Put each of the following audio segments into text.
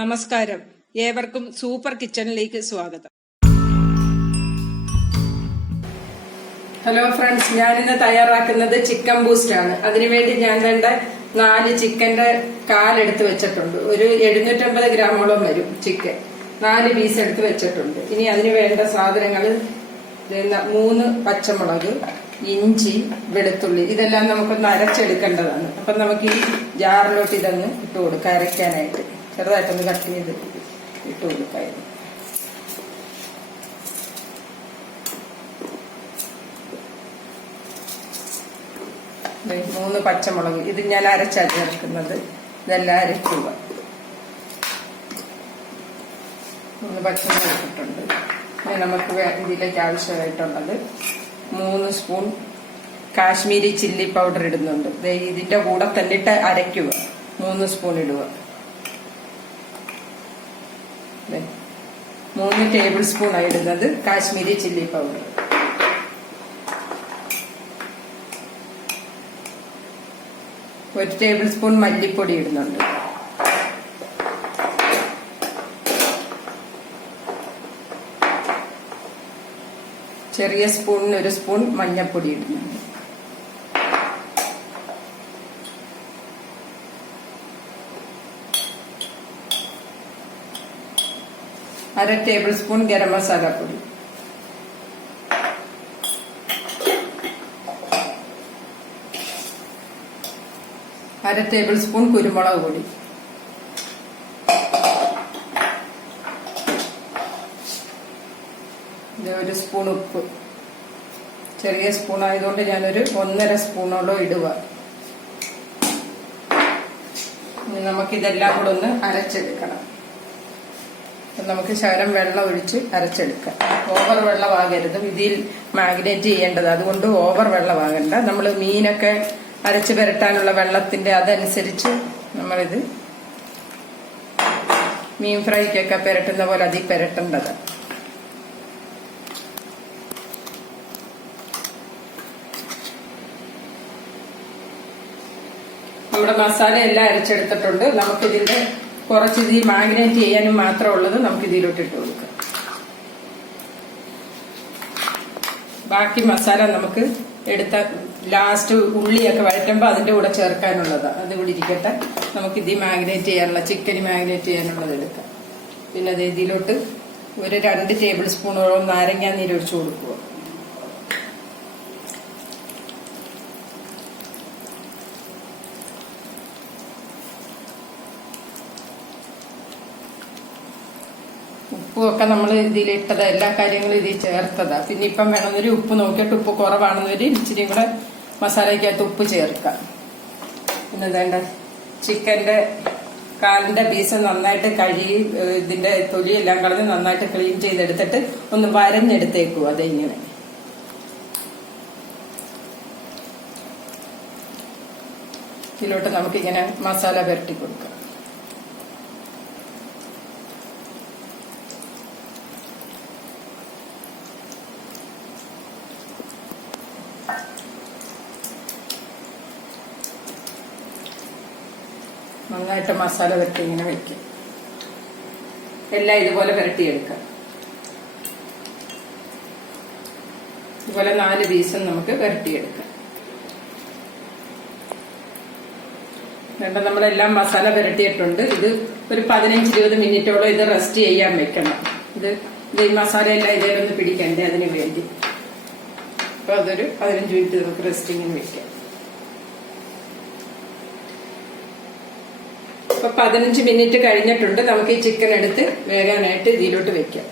നമസ്കാരം, ഏവർക്കും സൂപ്പർ കിച്ചണിലേക്ക് സ്വാഗതം. ഹലോ ഫ്രണ്ട്സ്, ഞാനിന്ന് തയ്യാറാക്കുന്നത് ചിക്കൻ ബൂസ്റ്റ് ആണ്. അതിനുവേണ്ടി ഞാൻ 4 ചിക്കന്റെ കാലെടുത്ത് വെച്ചിട്ടുണ്ട്. ഒരു 750 ഗ്രാമോളം വരും ചിക്കൻ. 4 പീസ് എടുത്ത് വെച്ചിട്ടുണ്ട്. ഇനി അതിന് വേണ്ട സാധനങ്ങൾ 3 പച്ചമുളക്, ഇഞ്ചി, വെളുത്തുള്ളി, ഇതെല്ലാം നമുക്കൊന്ന് അരച്ചെടുക്കേണ്ടതാണ്. അപ്പം നമുക്ക് ഈ ജാറിലോട്ട് ഇതൊന്ന് ഇട്ട് കൊടുക്കാം. അരയ്ക്കാനായിട്ട് ചെറുതായിട്ടൊന്ന് കട്ട് ചെയ്ത് ഇട്ട് കൊടുക്കായിരുന്നു. മൂന്ന് പച്ചമുളക്, ഇത് ഞാൻ അരച്ചാണ് ചേർക്കുന്നത്. ഇതെല്ലാം അരയ്ക്കുക. 3 പച്ചമുളക് ഇട്ടിട്ടുണ്ട്. ഇനി നമുക്ക് ഇതിലേക്ക് ആവശ്യമായിട്ടുള്ളത് 3 സ്പൂൺ കാശ്മീരി ചില്ലി പൗഡർ ഇടുന്നുണ്ട്. ഇതിന്റെ കൂടെ തന്നെ ഇട്ട് അരയ്ക്കുക. 3 സ്പൂൺ ഇടുക. 3 ടേബിൾ സ്പൂൺ ഇടുന്നത് കാശ്മീരി ചില്ലി പൗഡർ. ഒരു ടേബിൾ സ്പൂൺ മല്ലിപ്പൊടി ഇടുന്നുണ്ട്. ചെറിയ സ്പൂണിന് 1 സ്പൂൺ മഞ്ഞൾപ്പൊടി ഇടുന്നുണ്ട്. അര ടേബിൾ സ്പൂൺ ഗരം മസാല പൊടി. അര ടേബിൾ സ്പൂൺ കുരുമുളക് പൊടി. ഇത് 1 സ്പൂൺ ഉപ്പ്. ചെറിയ സ്പൂൺ ആയതുകൊണ്ട് ഞാനൊരു 1.5 സ്പൂണോളം ഇടുക. നമുക്കിതെല്ലാം കൂടെ ഒന്ന് അരച്ചെടുക്കണം. നമുക്ക് ശകലം വെള്ളം ഒഴിച്ച് അരച്ചെടുക്കാം. ഓവർ വെള്ളമാകരുത്. ഇതിൽ മാഗ്നേറ്റ് ചെയ്യേണ്ടത്, അതുകൊണ്ട് ഓവർ വെള്ളമാകണ്ട. നമ്മൾ മീനൊക്കെ അരച്ച് പുരട്ടാനുള്ള വെള്ളത്തിന്റെ അതനുസരിച്ച് നമ്മളിത് മീൻ ഫ്രൈക്കൊക്കെ പുരട്ടുന്ന പോലെ അതിൽ പുരട്ടേണ്ടത്. നമ്മുടെ മസാല എല്ലാം അരച്ചെടുത്തിട്ടുണ്ട്. നമുക്കിതിന്റെ കുറച്ച് ഇതിൽ മാഗ്നേറ്റ് ചെയ്യാനും മാത്രമുള്ളത് നമുക്ക് ഇതിലോട്ട് ഇട്ട് കൊടുക്കാം. ബാക്കി മസാല നമുക്ക് എടുത്ത ലാസ്റ്റ് ഉള്ളിയൊക്കെ വഴറ്റുമ്പോൾ അതിന്റെ കൂടെ ചേർക്കാനുള്ളതാണ്. അത് ഇവിടെ ഇരിക്കട്ടെ. നമുക്ക് ഇതിൽ മാഗ്നേറ്റ് ചെയ്യാനുള്ള, ചിക്കൻ മാഗ്നേറ്റ് ചെയ്യാനുള്ളത് എടുക്കാം. പിന്നെ അത് ഇതിലോട്ട് ഒരു 2 ടേബിൾ സ്പൂണോളം നാരങ്ങാ നീരൊഴിച്ച് കൊടുക്കുക. ഉപ്പുമൊക്കെ നമ്മൾ ഇതിലിട്ടത്, എല്ലാ കാര്യങ്ങളും ഇതിൽ ചേർത്തതാ. പിന്നെ ഇപ്പം വേണമെന്നൊരു ഉപ്പ് നോക്കിയിട്ട് ഉപ്പ് കുറവാണെന്നൊരു ഇച്ചിരി കൂടെ മസാലയ്ക്കകത്ത് ഉപ്പ് ചേർക്കാം. പിന്നെ വേണ്ട ചിക്കന്റെ കാലിന്റെ പീസ് നന്നായിട്ട് കഴുകി ഇതിന്റെ തൊലിയെല്ലാം കളഞ്ഞ് നന്നായിട്ട് ക്ലീൻ ചെയ്തെടുത്തിട്ട് ഒന്ന് വരഞ്ഞെടുത്തേക്കും. അതിങ്ങനെ ഇതിലോട്ട് നമുക്കിങ്ങനെ മസാല പുരട്ടി കൊടുക്കാം. നന്നായിട്ട് മസാല പുരട്ടി ഇങ്ങനെ വെക്കും. എല്ലാം ഇതുപോലെ പുരട്ടിയെടുക്കാം. ഇതുപോലെ 4 പീസും നമുക്ക് പുരട്ടിയെടുക്കാം. നമ്മളെല്ലാം മസാല പുരട്ടിയിട്ടുണ്ട്. ഇത് ഒരു 15-20 മിനിറ്റോളം ഇത് റെസ്റ്റ് ചെയ്യാൻ വെക്കണം. ഇത് ഈ മസാല എല്ലാം ഇതേലൊന്ന് പിടിക്കണ്ടേ, അതിന് വേണ്ടി. അപ്പൊ അതൊരു 15 മിനിറ്റ് നമുക്ക് റെസ്റ്റിങ്ങിന് വെക്കാം. ഇപ്പൊ 15 മിനിറ്റ് കഴിഞ്ഞിട്ടുണ്ട്. നമുക്ക് ഈ ചിക്കൻ എടുത്ത് വേകാനായിട്ട് ഇതിലോട്ട് വെക്കാം.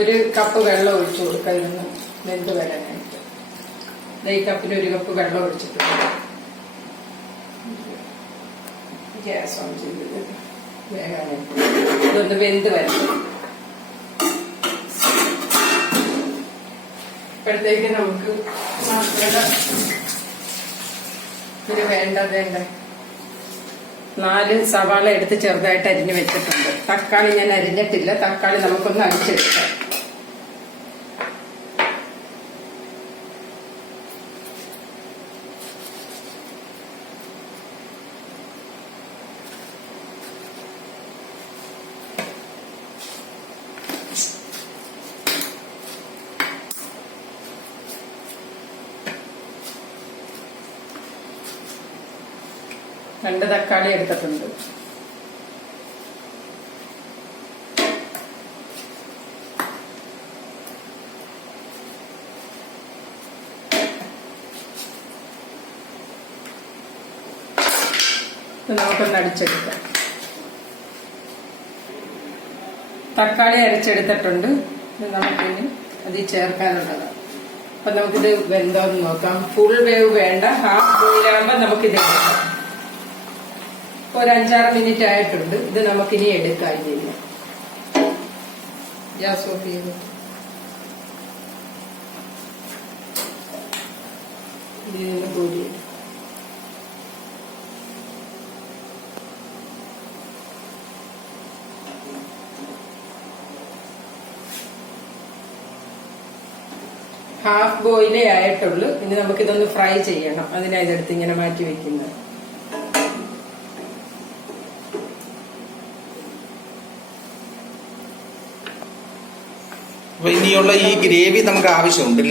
ഒരു കപ്പ് വെള്ളം ഒഴിച്ചു കൊടുക്കാം. ഇതൊന്ന് വെന്ത് വരാനായിട്ട്. ഈ കപ്പിന് 1 കപ്പ് വെള്ളം ഒഴിച്ചിട്ടുണ്ട്. ഗ്യാസ് ഓൺ ചെയ്തത് വേകാനായിട്ട് ഇതൊന്ന് വെന്ത് വരണം. ഇപ്പോഴത്തേക്ക് നമുക്ക് മസാല ഇത് വേണ്ട 4 സവാള എടുത്ത് ചെറുതായിട്ട് അരിഞ്ഞ് വെച്ചിട്ടുണ്ട്. തക്കാളി ഞാൻ അരിഞ്ഞിട്ടില്ല. തക്കാളി നമുക്കൊന്ന് അടിച്ചെടുക്കാം. രണ്ട് തക്കാളി എടുത്തിട്ടുണ്ട്. നമുക്കൊന്ന് അടിച്ചെടുക്കാം. തക്കാളി അരച്ചെടുത്തിട്ടുണ്ട്. നമുക്കിനി അതിൽ ചേർക്കാനുള്ളതാണ്. അപ്പൊ നമുക്കിത് വെന്തോന്ന് നോക്കാം. ഫുൾ വേവ് വേണ്ട, ഹാഫ് ബോയിലാകുമ്പോൾ നമുക്കിത് എടുക്കാം. ഒരു 5-6 മിനിറ്റ് ആയിട്ടുണ്ട്. ഇത് നമുക്കിനി എടുക്കാം. ഇതിന് ഗ്യാസ് ഓഫ് ചെയ്ത് ഇതിൽ നിന്ന് കോരി ഹാഫ് ബോയിലേ ആയിട്ടുള്ളൂ. ഇനി നമുക്കിതൊന്ന് ഫ്രൈ ചെയ്യണം. അതിനാ ഇതെടുത്ത് ഇങ്ങനെ മാറ്റി വെക്കുന്നത്. ഇനിയുള്ള ഈ ഗ്രേവി നമുക്ക് ആവശ്യമുണ്ട്.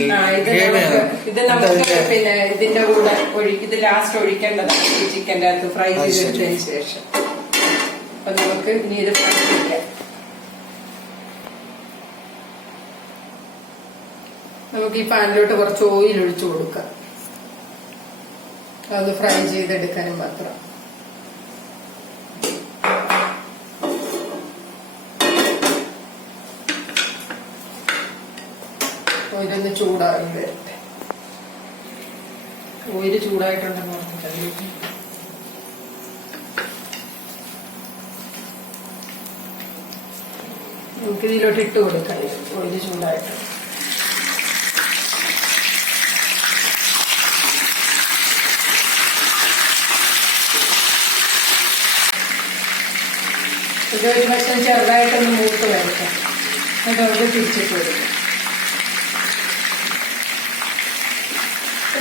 ഇത് നമുക്ക് പിന്നെ ഇതിന്റെ കൂടെ ഇത് ലാസ്റ്റ് ഒഴിക്കേണ്ടതാണ് ഈ ചിക്കൻ്റെ അകത്ത് ഫ്രൈ ചെയ്തെടുത്തതിന് ശേഷം. അപ്പൊ നമുക്ക് ഇനി ഇത് ഫ്രൈ ചെയ്യാം. നമുക്ക് ഈ പാനിലോട്ട് കുറച്ച് ഓയിൽ ഒഴിച്ചു കൊടുക്കാം. അത് ഫ്രൈ ചെയ്തെടുക്കാനും മാത്രം. ഓയിലൊന്ന് ചൂടായി വരട്ടെ. ഓയില് ചൂടായിട്ടുണ്ടെന്ന് പറഞ്ഞിട്ട് നമുക്ക് ഇതിലോട്ട് ഇട്ട് കൊടുക്കാം. ഓയില് ചൂടായിട്ട് ഇതൊരു വശം ചെറുതായിട്ടൊന്ന് മൂത്ത് വരട്ടെ. എന്നിട്ട് നമുക്ക് തിരിച്ചിട്ട് കൊടുക്കാം.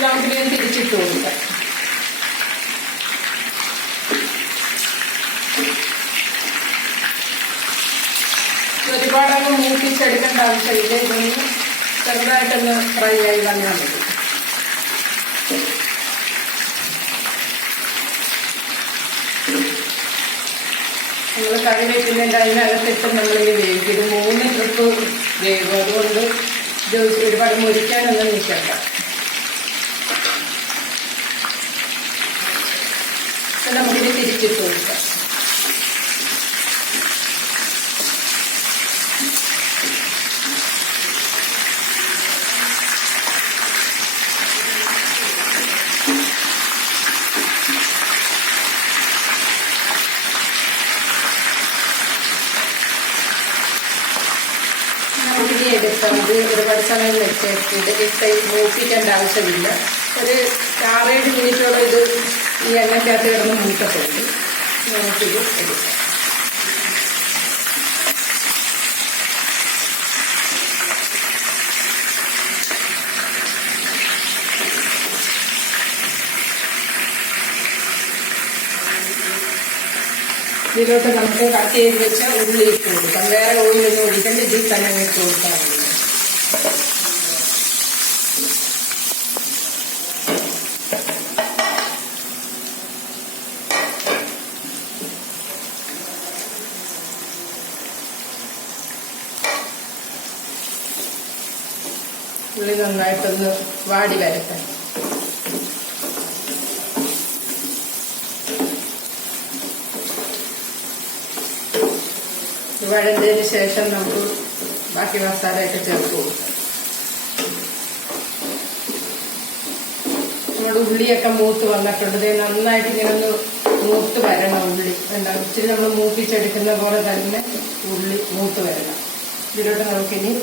നമുക്ക് ഞാൻ തിരിച്ചിട്ട് കൊടുക്കാം. ഒരുപാടങ്ങ് മൂപ്പിച്ചെടുക്കേണ്ട ആവശ്യമില്ല. ഇതൊന്ന് ചെറുതായിട്ടൊന്ന് ഫ്രൈ ആയി വന്നാൽ മതി. നമ്മൾ കറി വെക്കുന്നുണ്ട്. അതിനകത്തിട്ട് നമ്മളിത് വേവിക്കും. ഇത് 3 ട്രിപ്പ് വേവും. അതുകൊണ്ട് ഇത് ഒരുപാട് മുരിക്കാനൊന്നും നിൽക്കണ്ട. നമുക്കിത് തിരിച്ചിട്ട് കൊടുക്കാം. നമുക്കിനി എടുക്കാം. ഇത് ഒരുപാട് സമയം വെച്ചിട്ട് മൂപ്പിക്കേണ്ട ആവശ്യമില്ല. ഒരു 6-7 മിനിറ്റോളം ഇത് ഈ എണ്ണയ്ക്കകത്ത് കിടന്ന് മൂക്കത്തുണ്ട്. നമുക്കിത് എടുക്കാം. ഇതിലോട്ട് നമുക്ക് കട്ട് ചെയ്ത് വെച്ച ഉള്ളി ഇട്ട് കൊടുക്കാം. വേറെ ഓയിലൊന്നും ഒഴിക്കണ്ട. ഇതിൽ തന്നെ ഇട്ട് കൊടുക്കാൻ മതി. ഉള്ളി നന്നായിട്ടൊന്ന് വാടി വരട്ടെ. വഴണ്ടതിന് ശേഷം നമുക്ക് ബാക്കി മസാലയൊക്കെ ചേർത്ത് കൊടുക്കാം. നമ്മുടെ ഉള്ളിയൊക്കെ മൂത്ത് വന്നിട്ടുണ്ട്. നന്നായിട്ട് ഇങ്ങനെ ഒന്ന് മൂത്ത് വരണം. ഉള്ളി എന്താ ഇച്ചിരി നമ്മൾ മൂപ്പിച്ചെടുക്കുന്ന പോലെ തന്നെ ഉള്ളി മൂത്ത് വരണം. ഇതിലോട്ട് നമുക്കിനി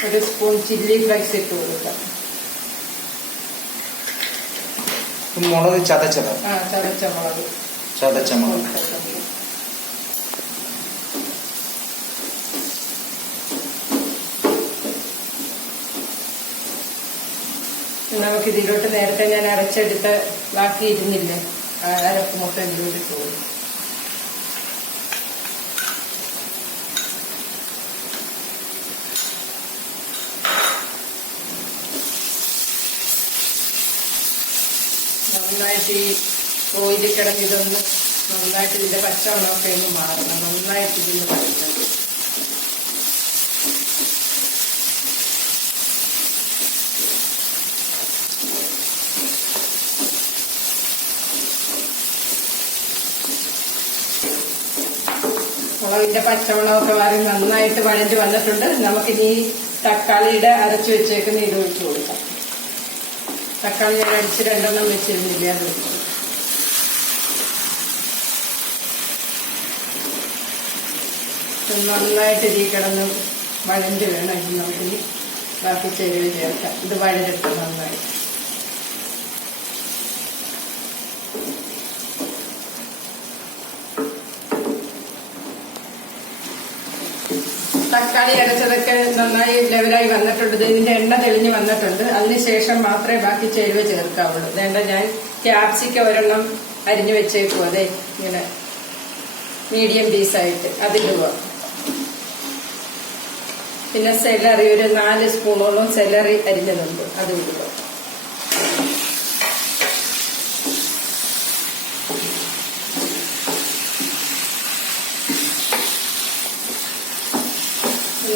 1 സ്പൂൺ ചില്ലി ഫ്ലേക്സ് ഇട്ട് കൊടുക്കാം. മുളക് ചതച്ചത്. ചതച്ച മുളക്. ചതച്ച മുളക്. നമുക്ക് ഇതിലോട്ട് നേരത്തെ ഞാൻ അരച്ചെടുത്ത് ബാക്കി ഇരുന്നില്ലേ, അരപ്പ് മൊത്തം ഇതിലോട്ട് പോകും. നന്നായിട്ട് ഈ ഓയില് കിടന്ന് ഇതൊന്ന് നന്നായിട്ട് ഇതിന്റെ പച്ചമണമൊക്കെ ഒന്ന് മാറണം. നന്നായിട്ട് ഇതിന് കളിക്കണം. മുളകിന്റെ പച്ചമണമൊക്കെ മാറി നന്നായിട്ട് വഴഞ്ഞ് വന്നിട്ടുണ്ട്. നമുക്കിനി തക്കാളിയുടെ അരച്ചു വെച്ചേക്കുന്ന ഇത് ഒഴിച്ചു കൊടുക്കാം. തക്കാളി ഞാൻ അടിച്ച് 2 എണ്ണം വെച്ചിരുന്നില്ല, അത് വെച്ചു. നന്നായിട്ട് ഇതിൽ കിടന്ന് വഴഞ്ഞ് വേണം. ഇത് നമുക്ക് ബാക്കി ചേരുവ ചേർക്കാം. ഇത് വഴഞ്ഞെടുക്കാം നന്നായി. തക്കാളി അരച്ചതൊക്കെ നന്നായി ലെവലായി വന്നിട്ടുണ്ട്. ഇതിന്റെ എണ്ണ തെളിഞ്ഞ് വന്നിട്ടുണ്ട്. അതിനുശേഷം മാത്രമേ ബാക്കി ചേരുവ ചേർക്കാവുള്ളൂ. വേണ്ട, ഞാൻ ക്യാപ്സിക്കം 1 എണ്ണം അരിഞ്ഞു വെച്ചേക്കും. അതെ, ഇങ്ങനെ മീഡിയം പീസായിട്ട് അതിടുക. പിന്നെ സെലറി ഒരു 4 സ്പൂണോളം സെലറി അരിഞ്ഞതുണ്ട്, അത് ഇടുക.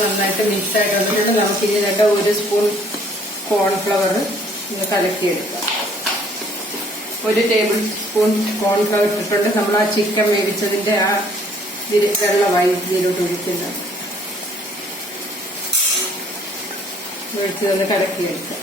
നന്നായിട്ട് മിക്സ് ആയിട്ട് വന്നിട്ട് നമുക്ക് ഇനി 1 സ്പൂൺ കോൺഫ്ലവർ ഇങ്ങനെ കലക്കിയെടുക്കാം. 1 ടേബിൾ സ്പൂൺ കോൺഫ്ലവർ ഇട്ടിട്ടുണ്ട്. നമ്മൾ ആ ചിക്കൻ വേവിച്ചതിന്റെ ആ വെള്ളമായി ഇതിലോട്ട് ഒഴിക്കുന്നത്. ഒഴിച്ച് തന്നെ കലക്കിയെടുക്കാം.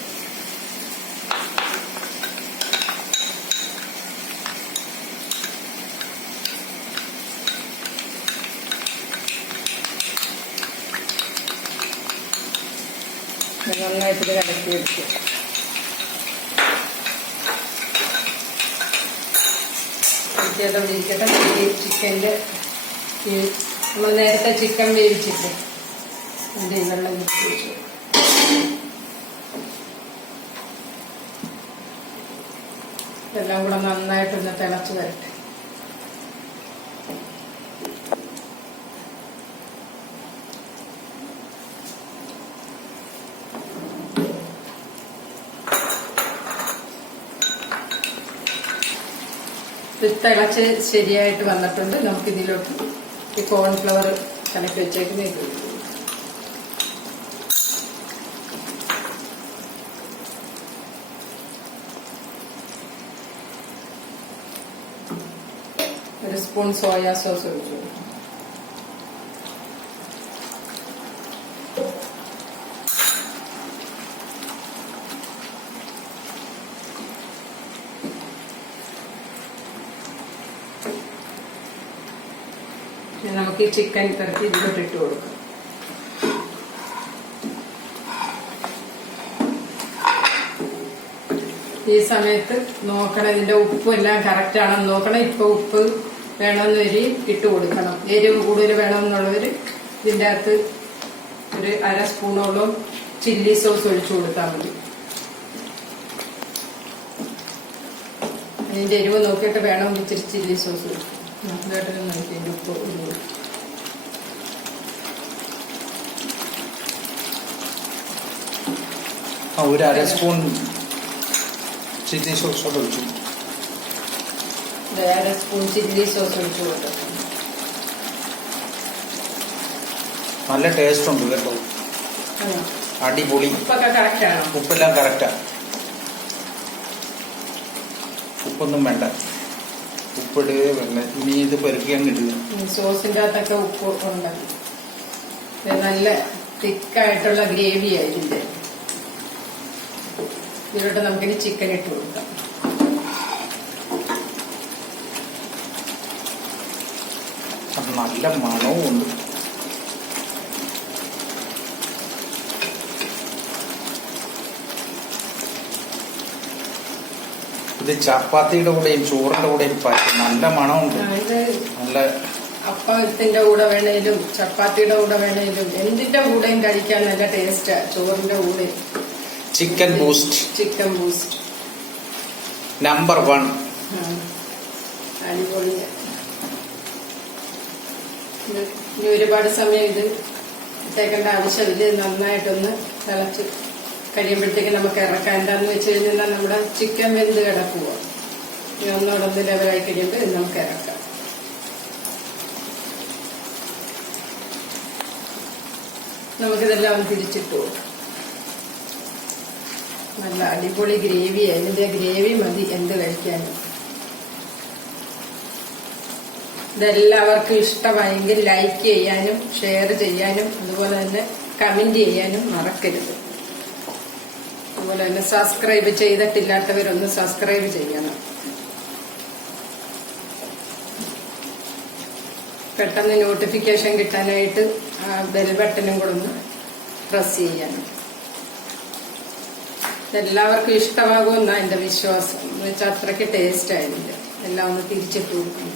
നന്നായിട്ട് ഇത് കലക്കിയെടുക്കുക. ഇരിക്കട്ടെ ഇരിക്കട്ടെ. ഈ ചിക്കൻ്റെ നമ്മൾ നേരത്തെ ചിക്കൻ വേവിച്ചിട്ട് ഇതിൻ്റെ വെള്ളം വെച്ചു. ഇതെല്ലാം കൂടെ നന്നായിട്ടൊന്ന് തിളച്ച് വരട്ടെ. തിളച്ച് ശരിയായിട്ട് വന്നിട്ടുണ്ട്. നമുക്കിതിലോട്ട് ഈ കോൺഫ്ലവർ കലക്കി വെച്ചേക്കുന്ന ഇത് ഒരു സ്പൂൺ സോയാ സോസ് ഒഴിച്ചു. നമുക്ക് ഈ ചിക്കൻ കറക്കി ഇതിലോട്ട് ഇട്ട് കൊടുക്കാം. ഈ സമയത്ത് നോക്കണം ഇതിന്റെ ഉപ്പും എല്ലാം കറക്റ്റ് ആണെന്ന് നോക്കണം. ഇപ്പൊ ഉപ്പ് വേണമെന്നൊരു ഇട്ട് കൊടുക്കണം. എരിവ് കൂടുതൽ വേണമെന്നുള്ളവര് ഇതിൻ്റെ അകത്ത് ഒരു 1/2 സ്പൂണോളം ചില്ലി സോസ് ഒഴിച്ചു കൊടുത്താൽ മതി. അതിന്റെ എരിവ് നോക്കിയിട്ട് വേണം ഇച്ചിരി ചില്ലി സോസ് ഒഴിക്കും. നോക്കിയതിന്റെ ഉപ്പ് ഒരു 1/2 സ്പൂൺ ചില്ലി സോസ് ഒഴിച്ചു. 1/2 സ്പൂൺ ചില്ലി സോസ് ഒഴിച്ചു കൊടുക്കും. നല്ല ടേസ്റ്റ് ഉണ്ട് കേട്ടോ, അടിപൊളി. ഉപ്പൊക്കെ കറക്റ്റാണ്. ഉപ്പെല്ലാം കറക്റ്റാ. ഉപ്പൊന്നും വേണ്ട, ഉപ്പിടുക വേണ്ട. ഇനി ഇത് പെരുക്കിയാണ് ഇടുക. സോസിന്റെ അകത്തൊക്കെ ഉപ്പ് ഉണ്ട്. നല്ല തിക്കായിട്ടുള്ള ഗ്രേവി ആയിരിക്കും. ഇതിലോട്ട് നമുക്കിനി ചിക്കൻ ഇട്ട് കൊടുക്കാം. നല്ല മണവും ഉണ്ട്. ഇത് ചപ്പാത്തിയുടെ കൂടെയും ചോറിന്റെ കൂടെയും നല്ല മണമുണ്ട്. നല്ല അപ്പത്തിന്റെ കൂടെ വേണേലും ചപ്പാത്തിയുടെ കൂടെ വേണേലും എന്തിന്റെ കൂടെയും കഴിക്കാൻ നല്ല ടേസ്റ്റാ. ചോറിന്റെ കൂടെ ചിക്കൻ ബൂസ്റ്റ് നമ്പർ 1. അടിപൊളി. ഇനി ഒരുപാട് സമയം ഇത് ഇട്ടേക്കേണ്ട ആവശ്യമില്ല. നന്നായിട്ടൊന്ന് തിളച്ച് കഴിയുമ്പോഴത്തേക്ക് നമുക്ക് ഇറക്കാം. എന്താന്ന് വെച്ച് കഴിഞ്ഞാൽ നമ്മുടെ ചിക്കൻ വെന്ത് കിടക്കുക. ഇനി ഒന്നോടൊന്ന് ലെവലായി കഴിയുമ്പോൾ ഇത് നമുക്ക് ഇറക്കാം. നമുക്കിതെല്ലാം ഒന്ന് തിരിച്ചിട്ട് കൊടുക്കാം. നല്ല അടിപൊളി ഗ്രേവി. അതിന്റെ ഗ്രേവി മതി എന്ത് കഴിക്കാനും. ഇതെല്ലാവർക്കും ഇഷ്ടമായെങ്കിൽ ലൈക്ക് ചെയ്യാനും ഷെയർ ചെയ്യാനും അതുപോലെ തന്നെ കമന്റ് ചെയ്യാനും മറക്കരുത്. അതുപോലെ തന്നെ സബ്സ്ക്രൈബ് ചെയ്തിട്ടില്ലാത്തവരൊന്ന് സബ്സ്ക്രൈബ് ചെയ്യണം. പെട്ടെന്ന് നോട്ടിഫിക്കേഷൻ കിട്ടാനായിട്ട് ബെൽ ബട്ടണും കൂടെ ഒന്ന് പ്രസ് ചെയ്യണം. എല്ലാവർക്കും ഇഷ്ടമാകുമെന്നാണ് എന്റെ വിശ്വാസം. എന്ന് വെച്ചാൽ അത്രയ്ക്ക് ടേസ്റ്റ് ആയില്ല. എല്ലാം ഒന്ന് തിരിച്ചിട്ട് കൊടുക്കണം.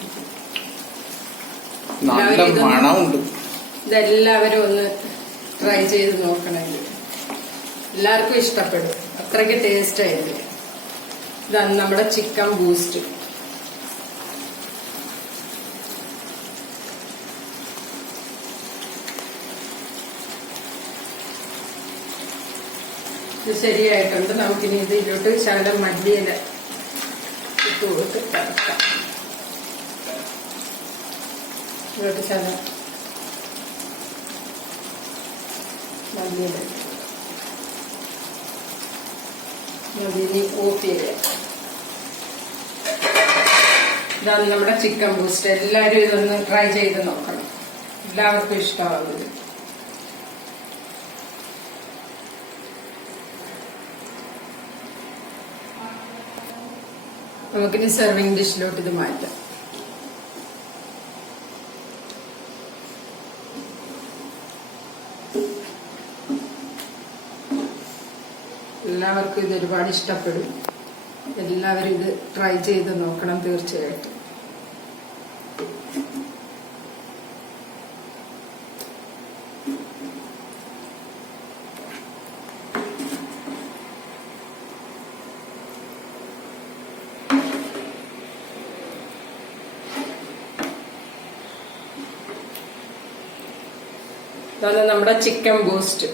ഇതെല്ലാവരും ഒന്ന് ട്രൈ ചെയ്ത് നോക്കണമെങ്കിൽ എല്ലാവർക്കും ഇഷ്ടപ്പെടും. അത്രയ്ക്ക് ടേസ്റ്റ് ആയില്ല. ഇതാണ് നമ്മുടെ ചിക്കൻ ബൂസ്റ്റ്. ഇത് ശരിയായിട്ടുണ്ട്. നമുക്കിനി ഇതിലോട്ട് ശകലം മല്ലിയില ഇട്ട് കൊടുത്ത് കിടക്കാം. ഇതിലോട്ട് ശകലം മല്ലിയില മല്ലിനി ഓഫ് ചെയ്യാം. ഇതാണ് നമ്മുടെ ചിക്കൻ ബൂസ്റ്റ്. എല്ലാവരും ഇതൊന്ന് ട്രൈ ചെയ്ത് നോക്കണം. എല്ലാവർക്കും ഇഷ്ടമാകും. നമുക്കിനി സെർവിങ് ഡിഷിലോട്ട് ഇത് മാറ്റാം. എല്ലാവർക്കും ഇത് ഒരുപാട് ഇഷ്ടപ്പെടും. എല്ലാവരും ഇത് ട്രൈ ചെയ്ത് നോക്കണം തീർച്ചയായിട്ടും. ഇതാണ് നമ്മുടെ ചിക്കൻ ബൂസ്റ്റ്.